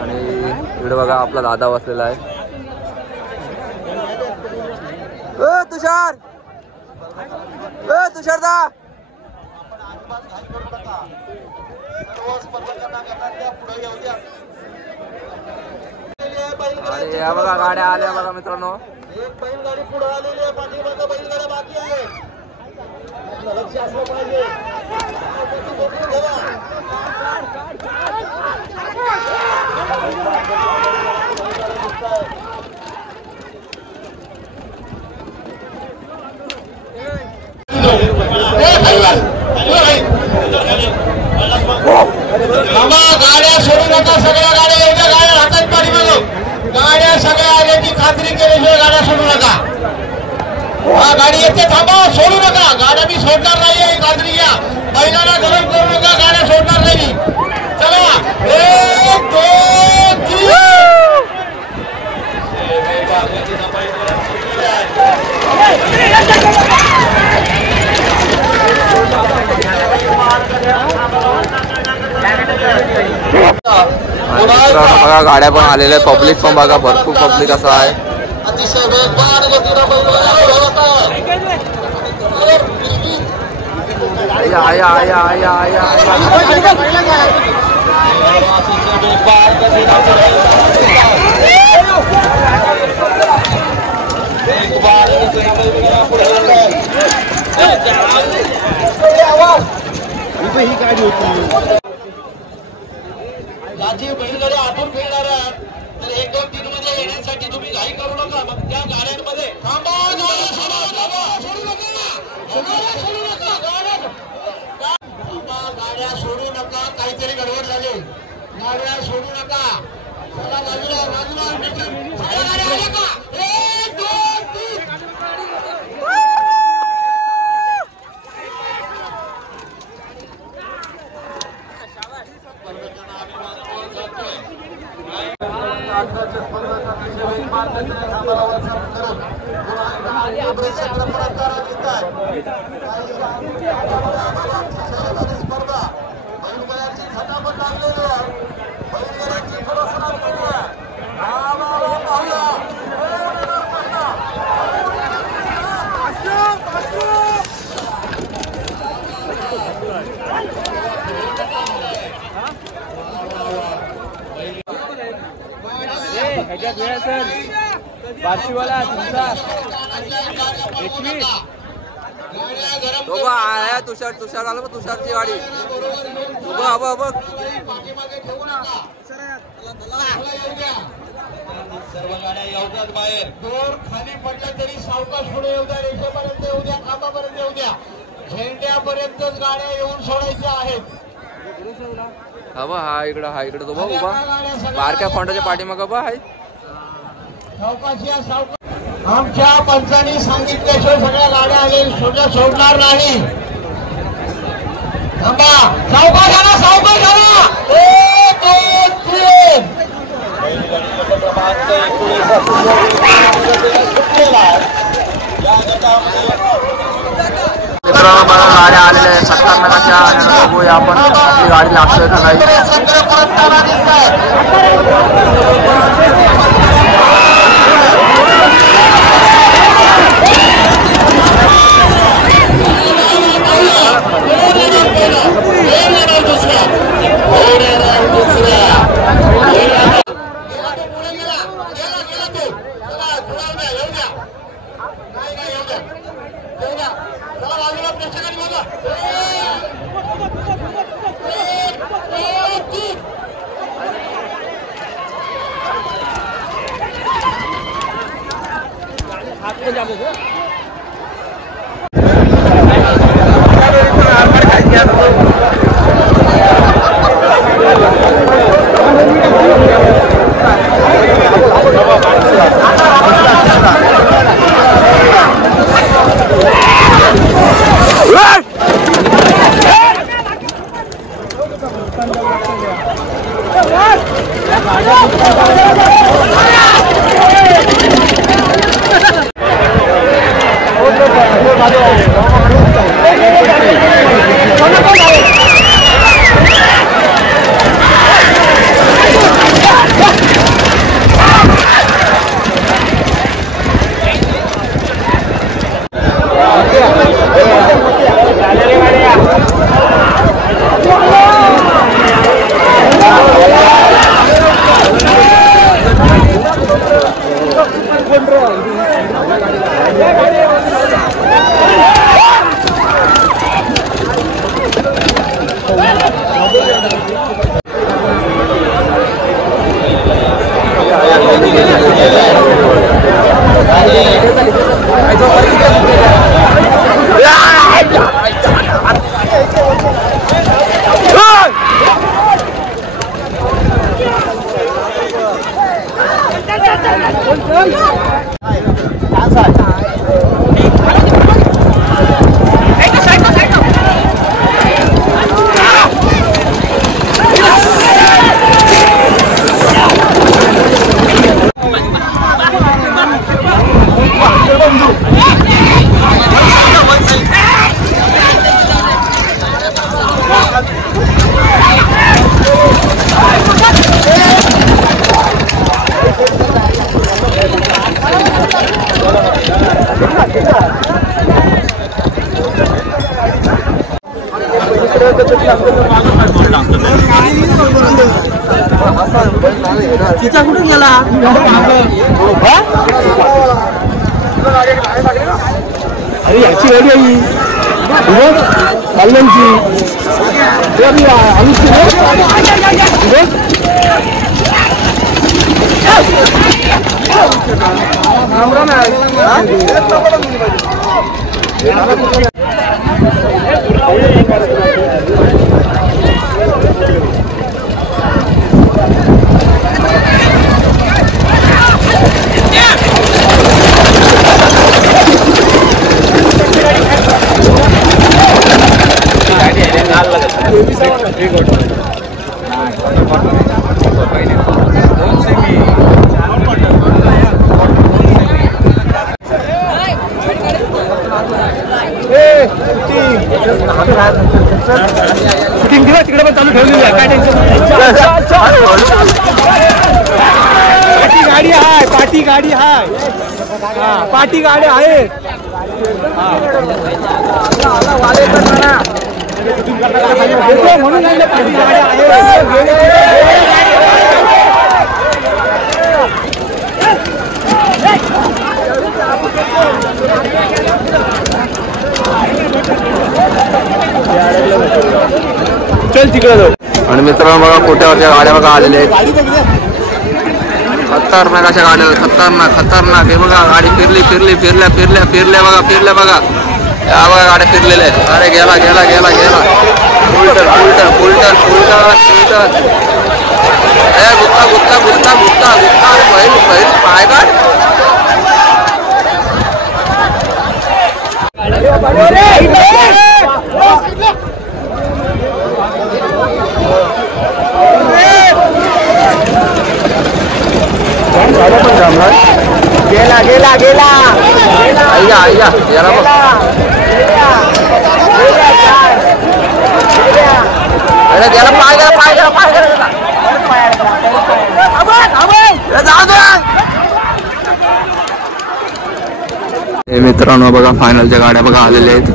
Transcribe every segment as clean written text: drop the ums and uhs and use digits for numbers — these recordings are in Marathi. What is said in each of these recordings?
आणि इकडे बघा आपला दादा बसलेला आहे. तुषार तुषार दा अरे या बघा गाड्या आल्या बघा मित्रांनो. एक बैलगाडी पुढे आलेली आहे, पाठीमागे बैलगाड्या बाकी आहे. लक्ष असलं पाहिजे. गाड्या सोडू नका, सगळ्या गाड्या एवढ्या गाड्या हातात पाडी बघू. गाड्या सगळ्या आल्याची खात्री केल्याशिवाय गाड्या सोडू नका. हा गाडी येते, थांबा, सोडू नका. गाड्या मी सोडणार नाही, खात्री घ्या. बैलांना गरम करू नका, गाड्या सोडणार नाही. चला, 1 2 3. बघा गाड्या पण आलेल्या, पब्लिक पण बघा भरपूर पब्लिक असं आहे. अतिशय वेगवान गतीनं ही गाडी होती. याची बैलगाड्या आतून फिरणार तर 1 2 3 मध्ये येण्यासाठी तुम्ही घाई करू नका. मग त्या गाड्यांमध्ये थांबा, गाड्या सोडू नका, गाड्या सोडू नका. काहीतरी गडबड झाली, गाड्या सोडू नका. चला बाजूला बाजूला, सगळ्या गाड्या आल्या का? 1 2 3. बार्शीवाला तुमचा आहे. तुषार आलं, तुषारची गाडी बघ. सर्व गाड्या येऊद्यात बाहेर. दोर खाली पडला तरी सावकाश पुढे येऊ द्या, रेषेपर्यंत येऊ द्या, खांबापर्यंत येऊ द्या. झेंड्यापर्यंतच गाड्या येऊन सोडायच्या आहेत. हा इकडे तो बघ उभा बारक्या फोंडाच्या पाठीमागं बघ आहे. सावकाश या, सावकाश. आमच्या पंचांनी सांगितल्याशिवाय सगळ्या गाड्या आल्या सोडणार नाही. थांबा, सावकाश झाला, सावकाश झाला. 1 2 3. मित्रांनो बघा गाड्या आलेल्या आहेत 70 नकाच्या. आणि बघूया आपण आपली गाडी लागतोय का नाही. तिचा कुठून गेला अरे याची गाडी आहे चालवायची शूटिंग दिवा तिकडे पण चालू ठेवलेली आहे काय टेन्शन गाडी आहे पार्टी गाडी आहे पार्टी गाडी आहेत म्हणून पार्टी गाडी आहे चल तिकडे जाऊ. आणि मित्रांनो बघा कोट्यावरच्या गाड्या बघा आलेल्या आहेत खतरनाक अशा गाड्या खतरनाक हे बघा गाडी फिरल्या बघा या बघा गाड्या फिरलेल्या आहेत अरे गेला उलटन गुत्ता बैल पाय काढ गेला आया याला बघ अरे गेला पाय हे मित्रांनो बघा फायनलच्या गाड्या बघा आलेल्या आहेत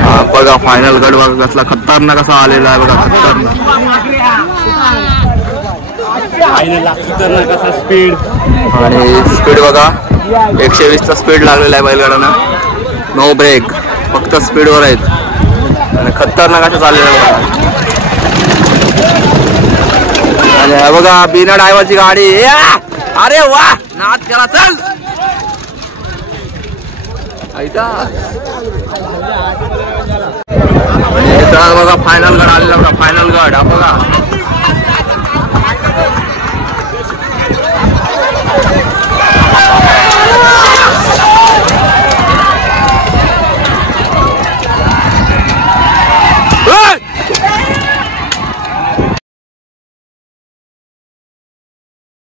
हा बघा फायनल गड बघा कसला खतरनाक कसा आलेला आहे बघा खतरनाक स्पीड आणि स्पीड बघा 120 चा स्पीड लागलेला आहे बैलगाड्यांना नो ब्रेक फक्त स्पीडवर आहेत आणि खतरनाक असं चाललेलं आहे आणि बघा बिना ड्रायव्हरची गाडी अरे वा नाद केला चल बघा फायनल गड आलेला बघा फायनल गड हा बघा